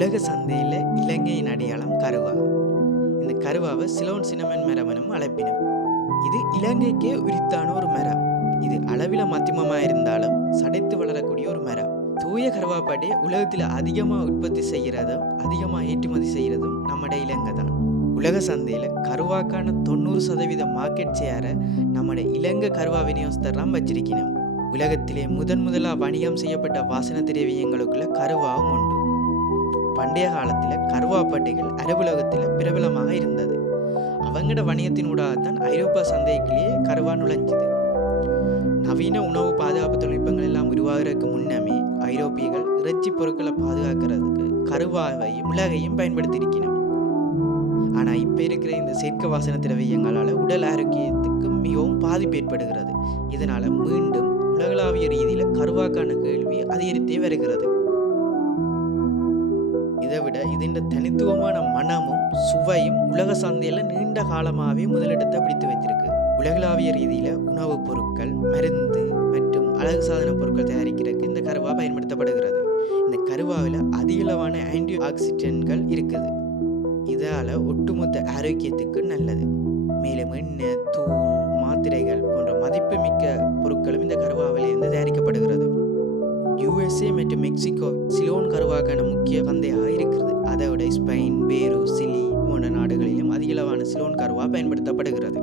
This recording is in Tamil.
உலக சந்தையில் இலங்கையின் அடையாளம் கருவா. இந்த கருவாவை சிலோன் சினமன் மரம் அழைப்பினம் இது இலங்கைக்கே உரித்தான ஒரு மரம். இது அளவில் மத்தியமமாக இருந்தாலும் சடைத்து வளரக்கூடிய ஒரு மரம். தூய கருவாப்பாட்டையை உலகத்தில் அதிகமாக உற்பத்தி செய்கிறதும் அதிகமாக ஏற்றுமதி செய்கிறதும் நம்முடைய இலங்கை தான். உலக சந்தையில் கருவாக்கான தொண்ணூறு சதவீத மார்க்கெட் ஷேரை நம்முடைய இலங்கை கருவா விநியோகஸ்தர்லாம் வச்சிருக்கணும் உலகத்திலே முதன் முதலாக வணிகம் செய்யப்பட்ட வாசன திரவியங்களுக்குள்ள கருவாவும் உண்டு. பண்டைய காலத்தில் கருவாப்பட்டைகள் அரபுலகத்தில் பிரபலமாக இருந்தது. அவங்களோட வணிகத்தினூடாகத்தான் ஐரோப்பா சந்தைக்குள்ளேயே கருவா நுழைஞ்சுது. நவீன உணவு பாதுகாப்பு தொழில்நுட்பங்கள் எல்லாம் உருவாகிறதுக்கு முன்னமே ஐரோப்பியர்கள் இறைச்சி பொருட்களை பாதுகாக்கிறதுக்கு கருவாவையும் மிளகையும் பயன்படுத்தியிருக்கணும் ஆனால் இப்போ இருக்கிற இந்த செயற்கை வாசன திரவியங்களால் உடல் ஆரோக்கியத்துக்கு மிகவும் பாதிப்பு ஏற்படுகிறது. இதனால் மீண்டும் உலகளாவிய ரீதியில் கருவாக்கான கேள்வி அதிகரித்தே வருகிறது. இதை விட இதன் தனித்துவமான மனமும் சுவையும் உலக சந்தையில் நீண்ட காலமாகவே முதலிடத்தை பிடித்து வைத்திருக்கு. உலகளாவிய ரீதியில் உணவுப் பொருட்கள் மருந்து மற்றும் அழகு சாதன பொருட்கள் தயாரிக்கிறதுக்கு இந்த கருவா பயன்படுத்தப்படுகிறது. இந்த கருவாவில் அதிகளவான ஆன்டி ஆக்சிடென்ட்கள் இருக்குது. இதால் ஒட்டுமொத்த ஆரோக்கியத்துக்கு நல்லது. மேலும் எண்ணெய் தூள் மாத்திரைகள் போன்ற மதிப்புமிக்க பொருட்களும் இந்த யுஎஸ்ஏ மற்றும் மெக்சிகோ சிலோன் கருவாக்கான முக்கிய பந்தையாக இருக்கிறது. அதை விட ஸ்பெயின் பேரு சிலி போன்ற நாடுகளிலும் அதிகளவான சிலோன் கருவா பயன்படுத்தப்படுகிறது.